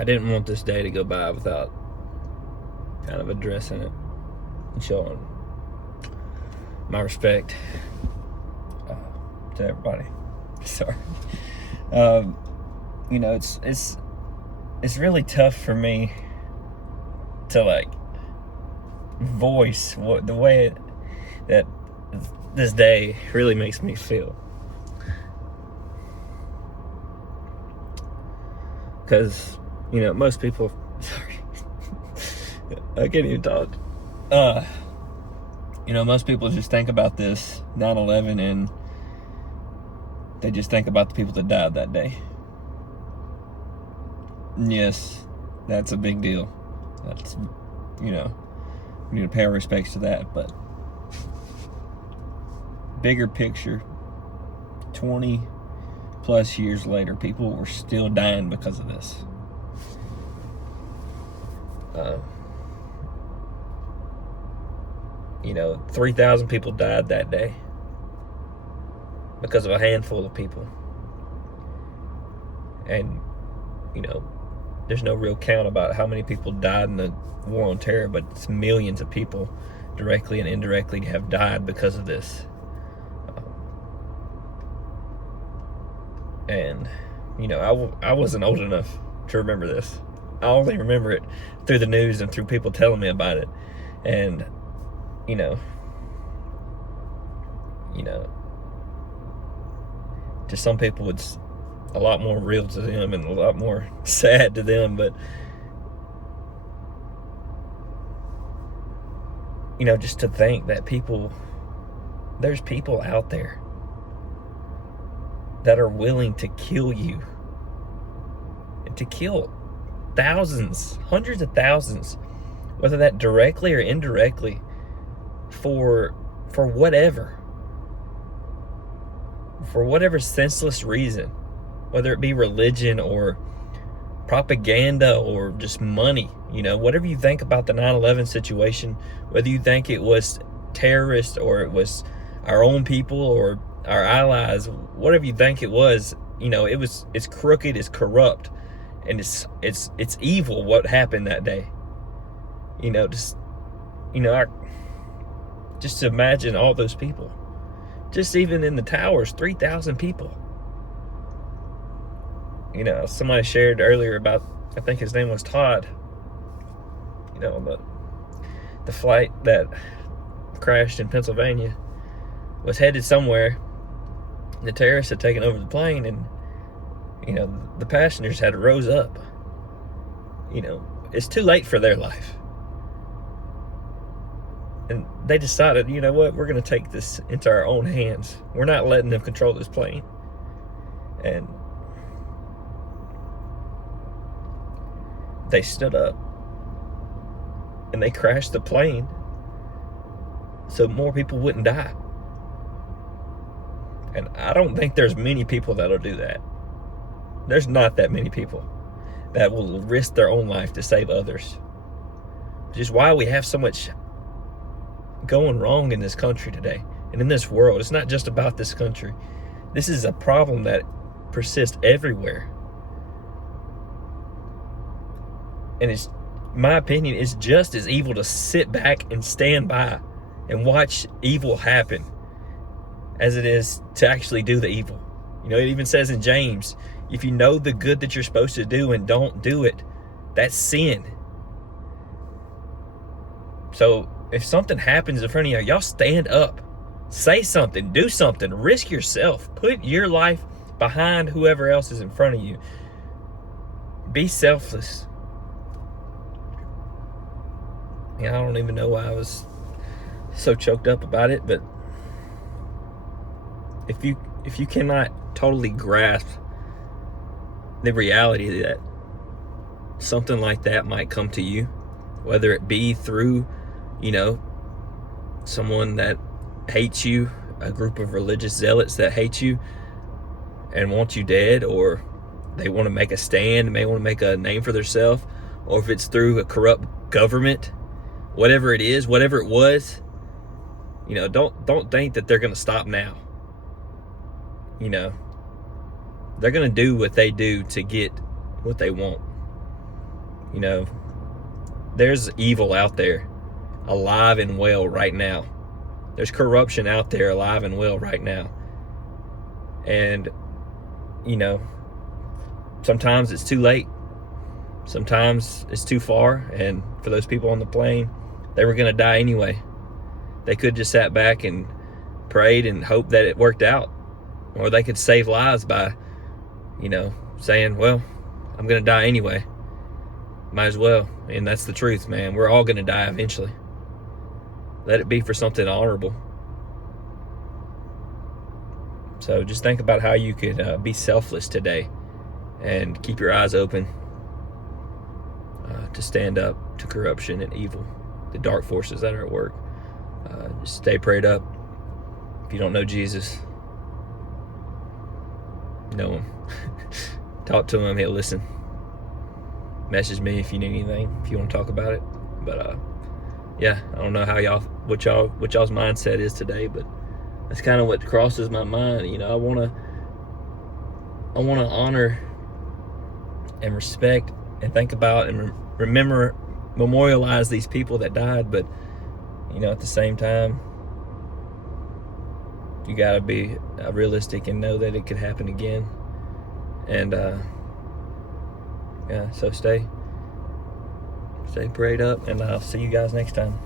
I didn't want this day to go by without kind of addressing it and showing my respect to everybody. Sorry. It's really tough for me to like voice the way that this day really makes me feel, because most people sorry I can't even talk. Most people just think about this 9/11 and they just think about the people that died that day. And yes, that's a big deal. That's, we need to pay our respects to that. But bigger picture, 20 plus years later, people were still dying because of this. 3,000 people died that day because of a handful of people. And, there's no real count about how many people died in the war on terror, but it's millions of people directly and indirectly have died because of this. And, I wasn't old enough to remember this. I only remember it through the news and through people telling me about it. And, to some people it's a lot more real to them and a lot more sad to them, but just to think that there's people out there that are willing to kill you and to kill thousands, hundreds of thousands, whether that directly or indirectly, for whatever senseless reason, whether it be religion or propaganda or just money. Whatever you think about the 9/11 situation, whether you think it was terrorists or it was our own people or our allies, whatever you think it was, it's crooked, it's corrupt, and it's evil what happened that day. Just imagine all those people. Just even in the towers, 3,000 people. Somebody shared earlier about, I think his name was Todd, but the flight that crashed in Pennsylvania was headed somewhere. The terrorists had taken over the plane, and the passengers had rose up. It's too late for their life, and they decided, what, we're going to take this into our own hands. We're not letting them control this plane. And they stood up and they crashed the plane so more people wouldn't die. And I don't think there's many people that'll do that. There's not that many people that will risk their own life to save others. Which is why we have so much going wrong in this country today and in this world. It's not just about this country. This is a problem that persists everywhere. And it's, my opinion, it's just as evil to sit back and stand by and watch evil happen as it is to actually do the evil. It even says in James, if you know the good that you're supposed to do and don't do it, that's sin. So if something happens in front of y'all stand up, say something, do something, risk yourself, put your life behind whoever else is in front of you. Be selfless. I don't even know why I was so choked up about it, but if you cannot totally grasp the reality that something like that might come to you, whether it be through, someone that hates you, a group of religious zealots that hate you and want you dead, or they want to make a stand, they may want to make a name for themselves, or if it's through a corrupt government, whatever it is, whatever it was, don't think that they're going to stop now. They're going to do what they do to get what they want. You know, there's evil out there, alive and well right now. There's corruption out there, alive and well right now. And, you know, sometimes it's too late. Sometimes it's too far. And for those people on the plane, they were going to die anyway. They could just sat back and prayed and hoped that it worked out. Or they could save lives by, you know, saying, well, I'm going to die anyway. Might as well. And that's the truth, man. We're all going to die eventually. Let it be for something honorable. So just think about how you could be selfless today and keep your eyes open to stand up to corruption and evil, the dark forces that are at work. Just stay prayed up. If you don't know Jesus, know him. Talk to him. He'll listen. Message me if you need anything, if you want to talk about it. But yeah, I don't know how what y'all's mindset is today, but that's kind of what crosses my mind. You know, I want to honor and respect and think about and remember, memorialize these people that died. But, you know, at the same time, you got to be realistic and know that it could happen again. And yeah, so stay prayed up, and I'll see you guys next time.